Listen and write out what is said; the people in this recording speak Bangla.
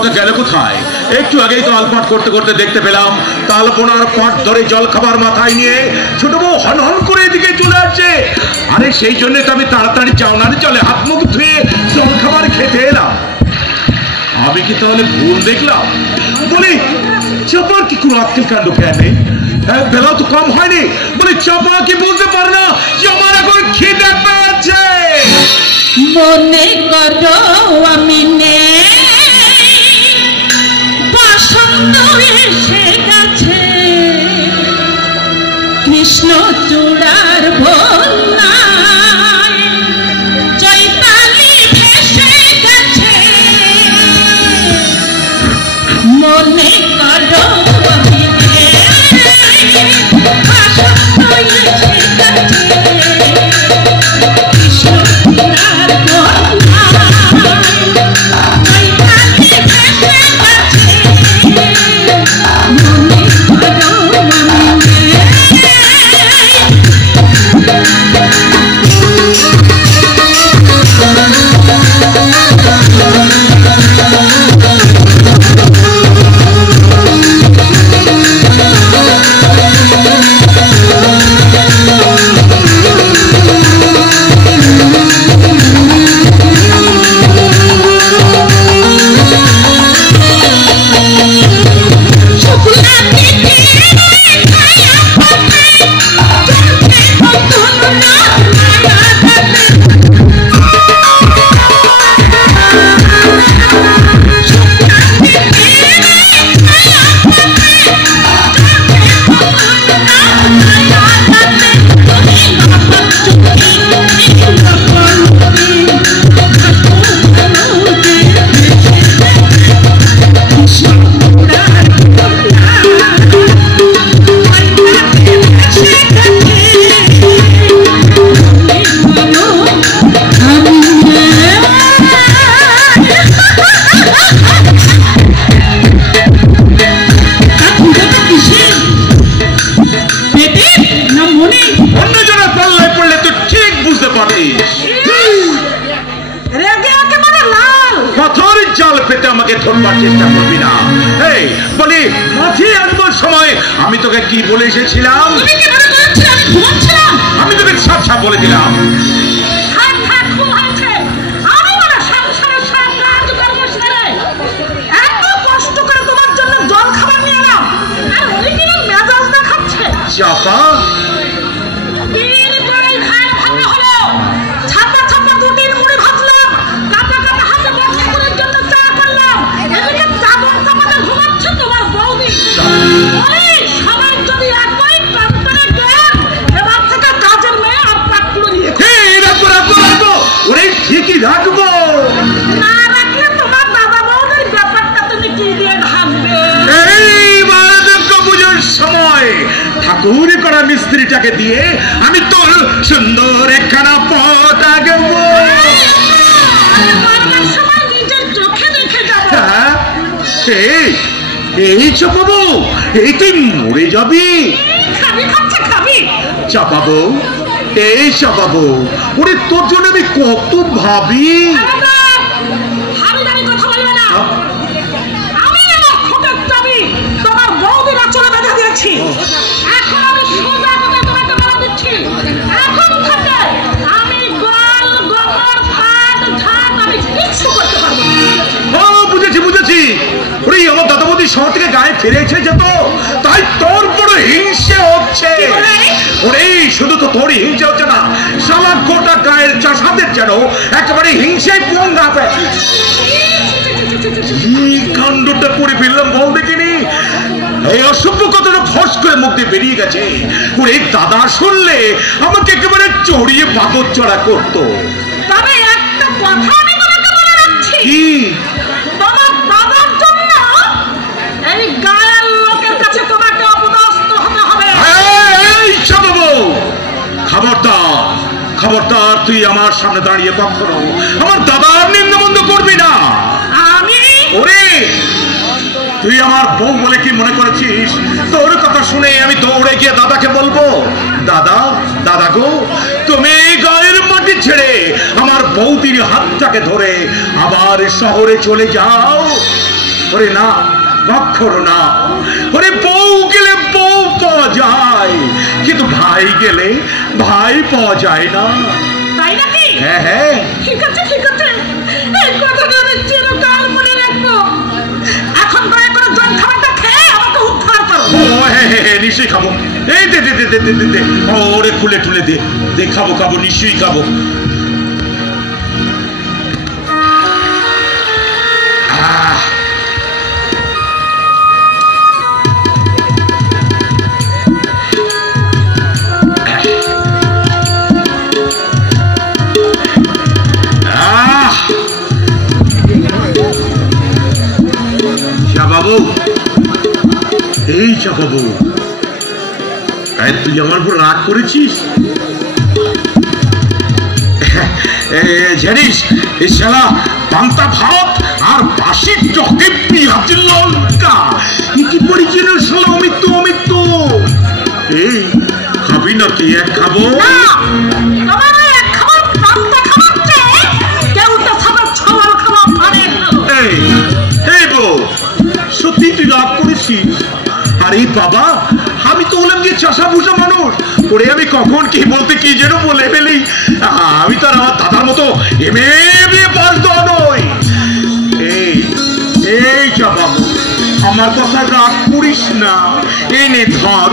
ওকে গেল কোথায়? একটু আগেই তো আলপাট করতে করতে দেখতে পেলাম তালপোনার পাট ধরে জল খাবার মাথায় নিয়ে ছোট বউ হনহন করে এদিকে চলে আসছে। আরে সেই জন্য তো আমি তাড়াতাড়ি চাউনারে চলে হাত মুখ ধুয়ে জল খাবার খেতে এলাম। আমি কি তাহলে ভুল দেখলাম? বলি চাপার কি কোনো আক্কেল কাণ্ড খেয়ে নেই? বেলা তো কম হয়নি। বলি চাপা কি বলতে পারে না যে আমার এখন খিদে পেয়েছে? মনে করো আমি নেই, বসন্ত এসে গেছে, কৃষ্ণ চূড়ার বন্যায় চৈতালি ভেসে গেছে। মনে করো আমি নেই, বসন্ত এসে গেছে, কৃষ্ণ চূড়ার আমি তোকে কি বলে এসেছিলাম? আমি তোকে সব সব বলে দিলাম। চাপা ঠিকই রাখবো, না রাখলে তোমার দাদা বৌদির ব্যাপারটা তুমি কি দিয়ে ঢাকবে? এইবার দুর্গা পুজোর সময় ঠাকুর করা মিস্ত্রিটাকে দিয়ে আমি তোর সুন্দর একখানা পথ আঁকবো। নিজের চোখে দেখে যাবো। এই চাপাবো, এই তুই মরে যাবি। খাবি খাচ্ছে খাবি চাপাবো, এই চাপাবো। ওরে তোর জন্য আমি কত ভাবি। আমি আমার খোঁটের চাবি তোমার বৌদির আঁচলে বেঁধে দিয়েছি। এখন আমি সোজা কথা তোমাকে বলে দিচ্ছি, এখন থেকে আমি গোল গোবর ফাট ঝাঁট আমি কিচ্ছু করতে পারবো না। বুঝেছি বুঝেছি। ওরে আমার দাদা বৌদি শহর থেকে গায়ে ফিরে এসে যেত, তাই তোর বড় হিংসে হচ্ছে। ওরে শুধু তো তোরই হিংসে হচ্ছে না, সারা গোটা গায়ের চাষাদের যেন একেবারে হিংসায় পঙ্গা পায়। কি কাণ্ডটা করে ফেললাম বল দেখিনি? এই অসভ্য কথাটা ফস করে মুখ দিয়ে বেরিয়ে গেছে। ওরে দাদা শুনলে আমাকে একেবারে চড়িয়ে পাগল চড়া করতো। তবে একটা কথা আমি তোমাকে বলে রাখছি, কি তোমার দাদার জন্য এই গায়ের লোকের কাছে তোমাকে অপদস্থ হতে হবে। এই চাপাবো, খবরদার খবরদার, তুই আমার সামনে দাঁড়িয়ে কখনো আমার দাদার নিন্দমন্দ করবি না। আমি ওরে তুই আমার বউ বলে কি মনে করেছিস? তোর কথা শুনে আমি দৌড়ে গিয়ে দাদাকে বলবো, দাদা দাদা গো, তুমি গায়ের মাটি ছেড়ে আমার বৌদির হাতটাকে ধরে আবার শহরে চলে যাও। ওরে না, কখনো না। ওরে বউ গেলে বউ পাওয়া যায়, কিন্তু ভাই গেলে ভাই পাওয়া যায় না। তাই নাকি? হ্যাঁ হ্যাঁ, ঠিক আছে ঠিক আছে, এই কথাটা আমি চিরকাল মনে রাখবো। এখন দয়া করে জল খাবারটা খেয়ে আমাকে উদ্ধার করো। ও হ্যাঁ হ্যাঁ হ্যাঁ, নিশ্চয়ই খাবো। এই দে দে দে দে দে দে, ওরে খুলে টুলে দে দে, খাবো খাবো, নিশ্চয়ই খাবো। বাবু, এই চা বাবু, তুই আমার উপর রাগ করেছিস? জানিস এই শালা পান্তা ভাত আর বাসির চকে পেঁয়াজ লঙ্কা কি পরিচিত শালা, অমিত্র অমিত্র। এই খাবি নাকি? এক খাবো। এই বউ, সত্যি তুই রাগ করেছিস? আরে বাবা, আমি তো হলাম যে চাষা ভুষা মানুষ, ওরে আমি কখন কি বলতে কি যেন বলে ফেলি। আমি তো আর আমার দাদার মতো এমএ পাস দেওয়া নই। এই যা বাবু, আমার কথা রাগ করিস না। এই নে ধর,